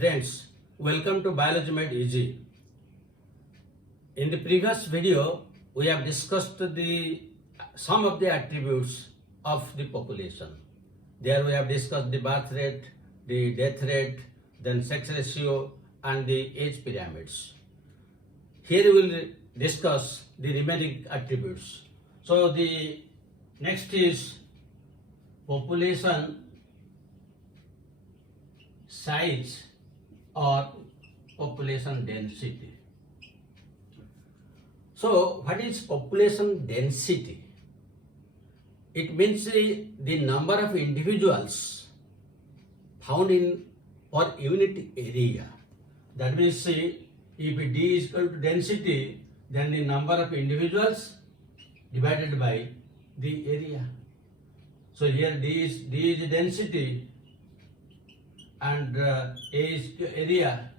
Friends, welcome to Biology Made Easy. In the previous video, we have discussed some of the attributes of the population. There we have discussed the birth rate, the death rate, then sex ratio and the age pyramids. Here we will discuss the remaining attributes. So the next is population size or population density. So what is population density? It means the number of individuals found in per unit area. That means if D is equal to density, then the number of individuals divided by the area. So here D is density and A is area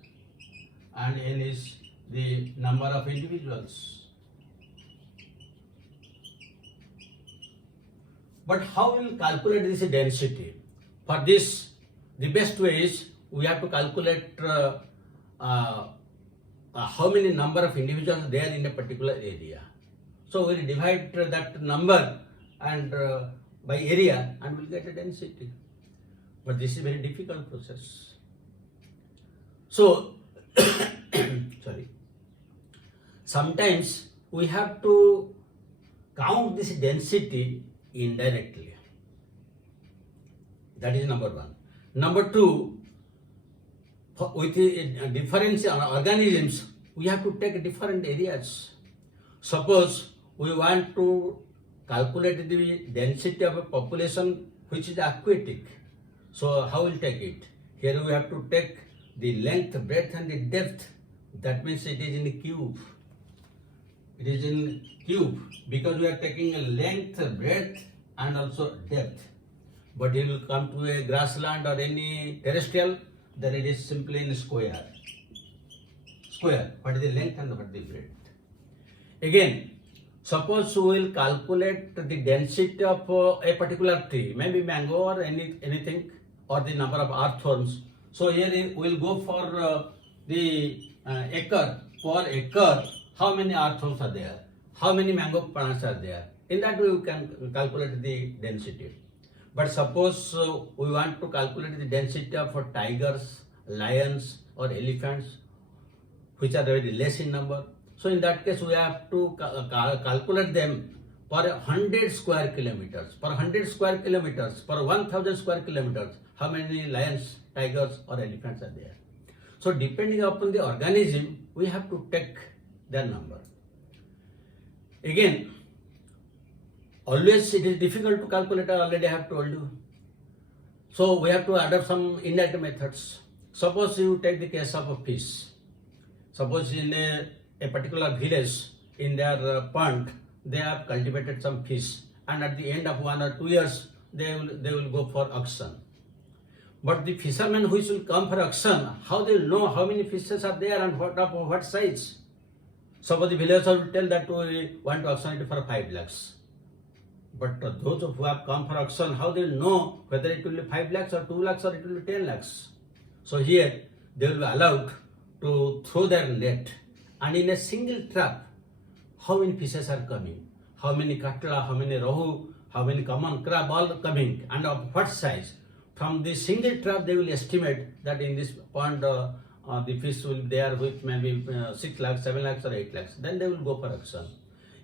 and N is the number of individuals. But how will calculate this density? For this, the best way is we have to calculate how many number of individuals there in a particular area. So we will divide that number and by area and we'll get a density. But this is a very difficult process. So, sometimes we have to count this density indirectly. That is number one. Number two, with the different organisms, we have to take different areas. Suppose we want to calculate the density of a population which is aquatic. So how will take it? Here we have to take the length, breadth and the depth. That means it is in cube. It is in cube because we are taking a length, breadth and also depth. But it will come to a grassland or any terrestrial, then it is simply in square. Square, what is the length and what is the breadth? Again, suppose we will calculate the density of a particular tree, maybe mango or anything, or the number of earthworms. So here we will go for the acre, per acre, how many earthworms are there, how many mango plants are there. In that way we can calculate the density. But suppose we want to calculate the density of tigers, lions or elephants, which are very less in number. So in that case we have to calculate them per 100 square kilometers, per 100 square kilometers, per 1000 square kilometers, how many lions, tigers or elephants are there. So depending upon the organism, we have to take their number. Again, always it is difficult to calculate, I already have told you. So we have to adopt some indirect methods. Suppose you take the case of a fish. Suppose in a particular village, in their pond, they have cultivated some fish, and at the end of 1 or 2 years, they will go for auction. But the fishermen which will come for auction, how they will know how many fishes are there and what size? Suppose the villager will tell that we want to auction it for 5 lakhs. But those who have come for auction, how they will know whether it will be 5 lakhs or 2 lakhs or it will be 10 lakhs? So here they will be allowed to throw their net, and in a single trap, how many fishes are coming, how many katla, how many rahu, how many common crab all coming, and of what size. From the single trap they will estimate that in this pond the fish will be there with maybe 6 lakhs, 7 lakhs or 8 lakhs. Then they will go for auction.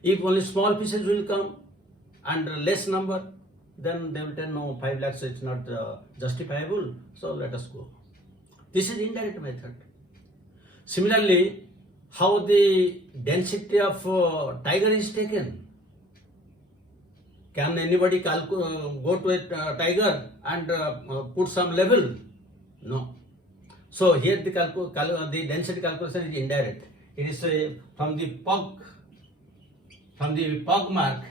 If only small fishes will come and less number, then they will tell no, 5 lakhs is not justifiable, so let us go. This is indirect method. Similarly, how the density of tiger is taken. Can anybody go to a tiger and put some level? No. So here the density calculation is indirect. It is from the pug mark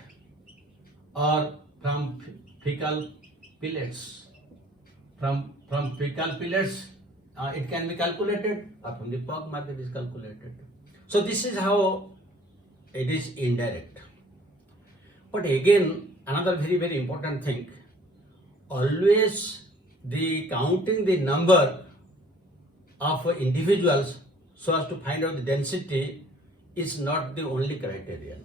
or from fecal pellets. From fecal pellets it can be calculated, or from the pug mark it is calculated. So this is how it is indirect. But again, another very, very important thing, always the counting the number of individuals so as to find out the density is not the only criterion.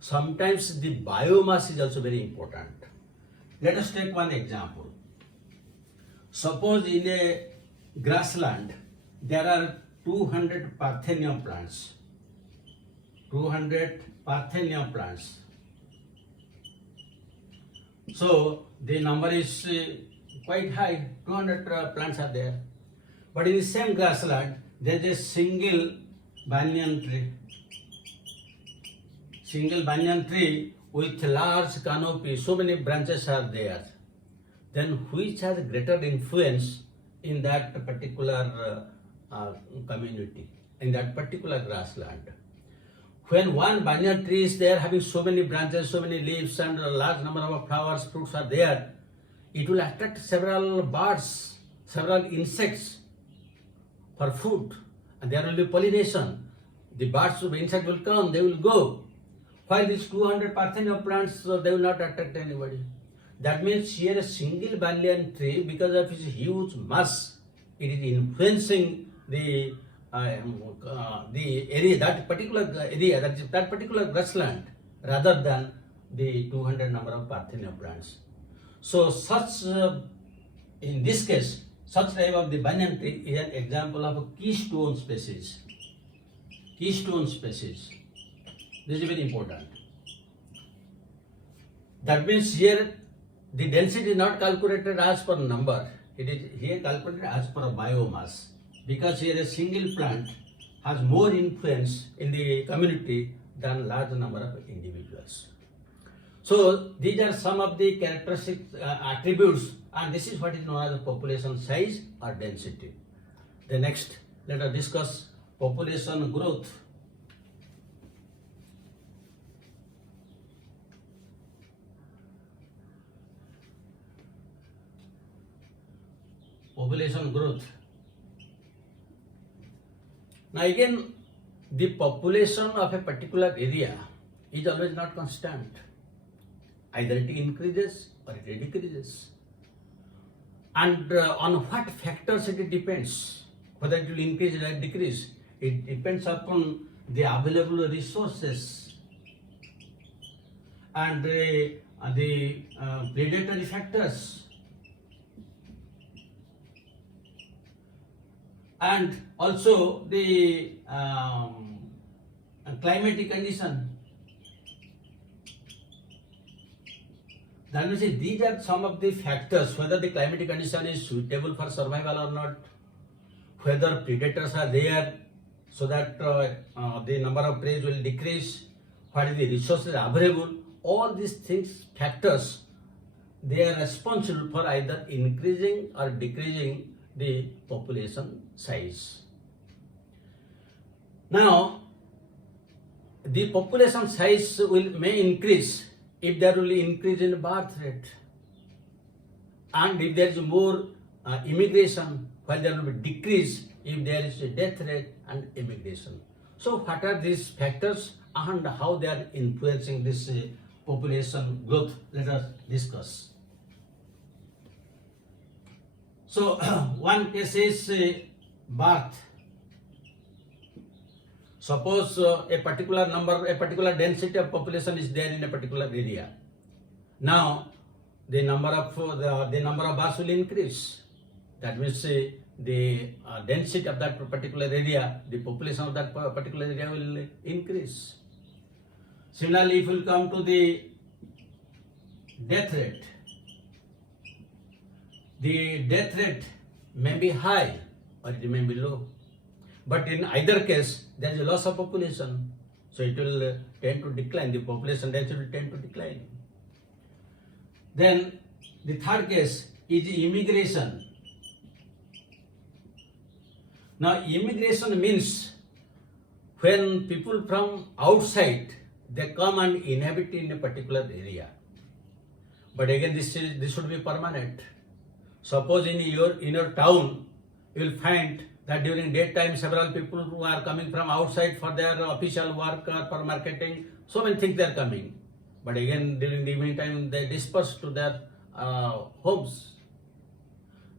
Sometimes the biomass is also very important. Let us take one example. Suppose in a grassland there are 200 Parthenium plants. 200 Parthenium plants. So the number is quite high, 200 plants are there. But in the same grassland, there is a single banyan tree. Single banyan tree with large canopy, so many branches are there. Then which has greater influence in that particular community, in that particular grassland? When one banyan tree is there having so many branches, so many leaves and a large number of flowers, fruits are there, it will attract several birds, several insects for food, and there will be pollination. The birds, the insects will come, they will go. While these 200 Parthenium plants, they will not attract anybody. That means here a single banyan tree, because of its huge mass, it is influencing the area, that particular area, that particular grassland, rather than the 200 number of Parthenium plants. So such, in this case, such type of the banyan tree is an example of a keystone species. Keystone species. This is very important. That means here the density is not calculated as per number. It is here calculated as per biomass. Because here a single plant has more influence in the community than large number of individuals. So these are some of the characteristic attributes, and this is what is known as population size or density. The next, let us discuss population growth. Population growth. Now again, the population of a particular area is always not constant. Either it increases or it decreases. And on what factors it depends, whether it will increase or decrease. It depends upon the available resources and the predatory factors, and also the climatic condition. That means these are some of the factors, whether the climatic condition is suitable for survival or not, whether predators are there so that the number of prey will decrease, what is the resources available. All these things, factors, they are responsible for either increasing or decreasing the population size. Now, the population size may increase if there will be increase in birth rate, and if there is more immigration, while there will be decrease if there is a death rate and immigration. So what are these factors and how they are influencing this population growth? Let us discuss. So one case is birth. Suppose a particular density of population is there in a particular area. Now the number of births will increase. That means the density of that particular area, the population of that particular area will increase. Similarly, if we come to the death rate, the death rate may be high or it may be low. But in either case, there is a loss of population. So it will tend to decline. The population density will tend to decline. Then the third case is immigration. Now immigration means when people from outside, they come and inhabit in a particular area. But again, this should be permanent. Suppose in your town, you will find that during daytime several people who are coming from outside for their official work or for marketing, so many things they are coming. But again, during the evening time, they disperse to their homes.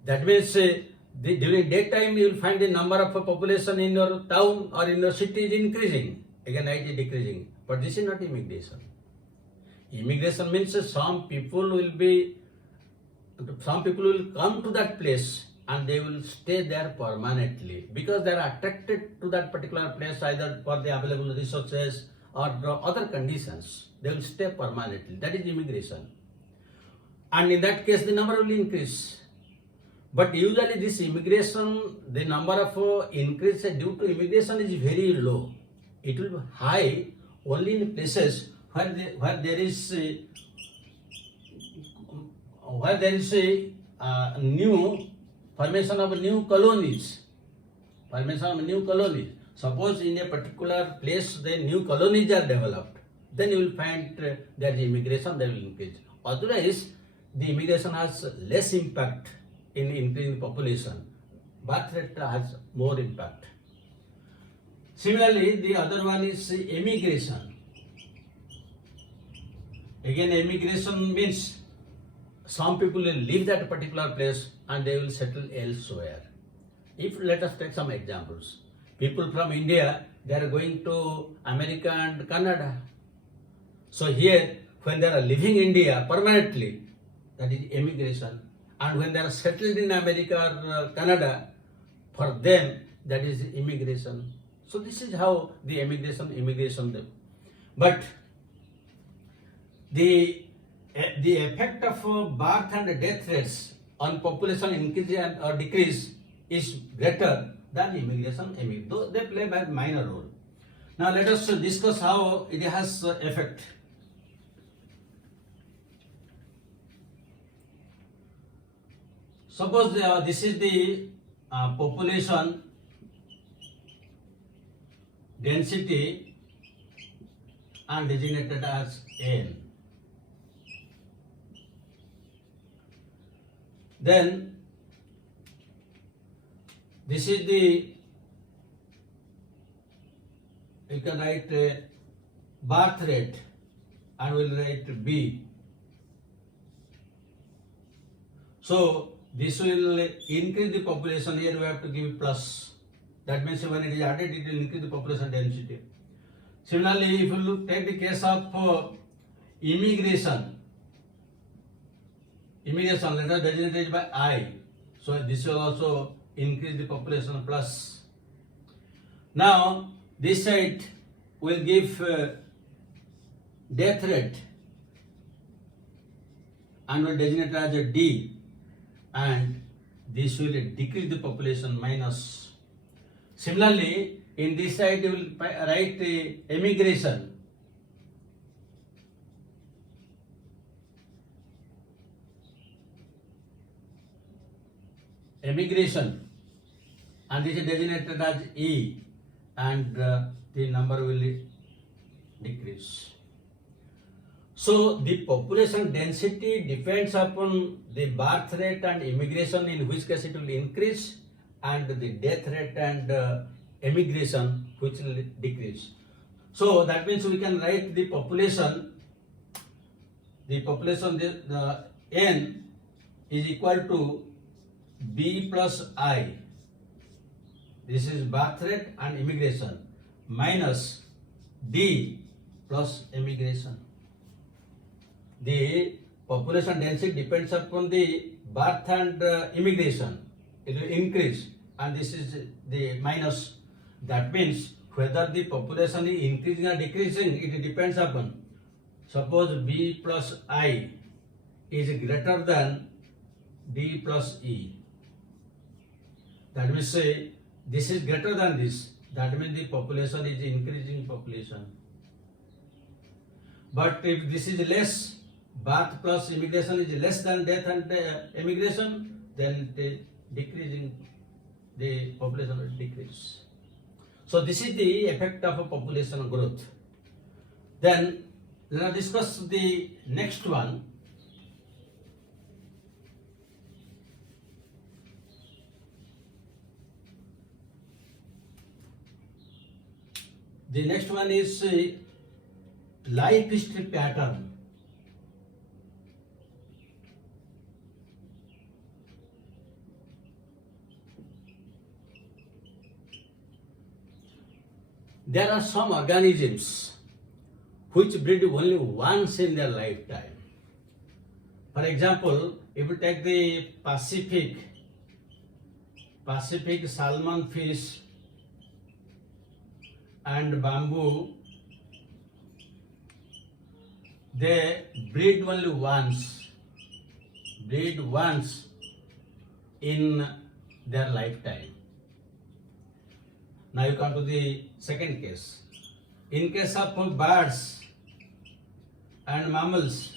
That means during daytime you will find the number of population in your town or in your city is increasing, again night is decreasing. But this is not immigration. Immigration means some people will come to that place and they will stay there permanently because they are attracted to that particular place either for the available resources or other conditions. They will stay permanently. That is immigration. And in that case, the number will increase. But usually this immigration, the number of increase due to immigration is very low. It will be high only in places where there is a new formation of new colonies. Suppose in a particular place the new colonies are developed, then you will find that the immigration there will increase. Otherwise, the immigration has less impact in increasing the population. Birth rate has more impact. Similarly, the other one is emigration. Again, emigration means some people will leave that particular place and they will settle elsewhere. Let us take some examples. People from India, they are going to America and Canada. So here, when they are leaving India permanently, that is immigration. And when they are settled in America or Canada, for them, that is immigration. So this is how the immigration. But the effect of birth and death rates on population increase or decrease is greater than immigration, though they play a minor role. Now let us discuss how it has effect. Suppose this is the population density and designated as N. Then this is the, you can write birth rate and we'll write B. So this will increase the population. Here we have to give plus. That means when it is added, it will increase the population density. Similarly, if you take the case of immigration, let us designate it by I. So this will also increase the population plus. Now this side will give death rate and will designate as a D, and this will decrease the population minus. Similarly, in this side you will write emigration. And this is designated as E, and the number will decrease. So the population density depends upon the birth rate and immigration, in which case it will increase, and the death rate and emigration, which will decrease. So that means we can write the population the N is equal to B plus I. This is birth rate and immigration minus D plus emigration. The population density depends upon the birth and immigration. It will increase, and this is the minus. That means whether the population is increasing or decreasing, it depends upon. Suppose B plus I is greater than D plus E. That means say this is greater than this. That means the population is increasing population. But if this is less, birth plus immigration is less than death and emigration, then the decreasing, the population will decrease. So this is the effect of a population growth. Then let us discuss the next one. The next one is life history pattern. there are some organisms which breed only once in their lifetime. For example, if you take the Pacific salmon fish and bamboo, they breed only once in their lifetime. Now you come to the second case. In case of birds and mammals,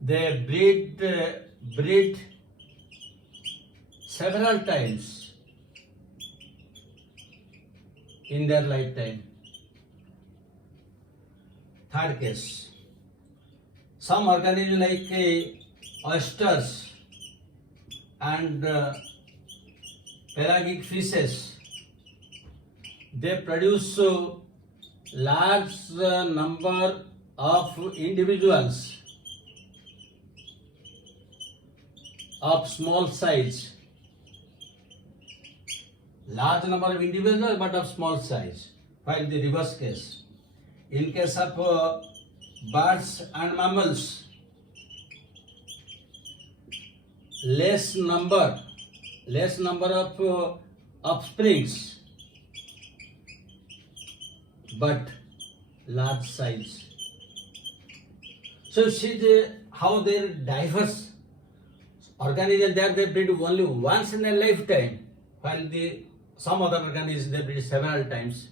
they breed several times in their lifetime. Third case, some organisms like oysters and pelagic fishes, they produce large number of individuals of small size. Large number of individuals but of small size. While the reverse case, in case of birds and mammals, less number of offsprings but large size. So see how they are diverse organisms there, they breed only once in a lifetime, while some other organisms they breed several times.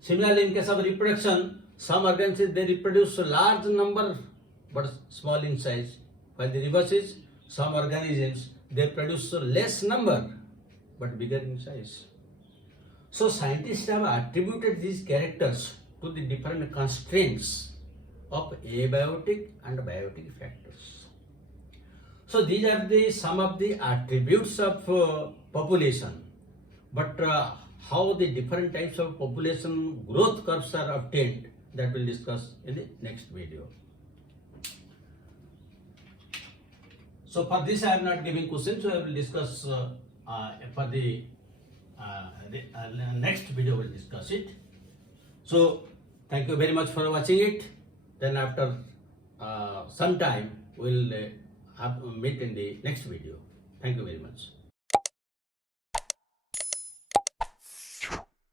Similarly, in case of reproduction, some organisms they reproduce a large number but small in size, while the reverse is some organisms they produce less number but bigger in size. So scientists have attributed these characters to the different constraints of abiotic and biotic factors. So these are some of the attributes of population, but how the different types of population growth curves are obtained, that we'll discuss in the next video. So for this I am not giving questions, so I will discuss for the next video we'll discuss it. So thank you very much for watching it. Then after some time we'll meet in the next video. Thank you very much.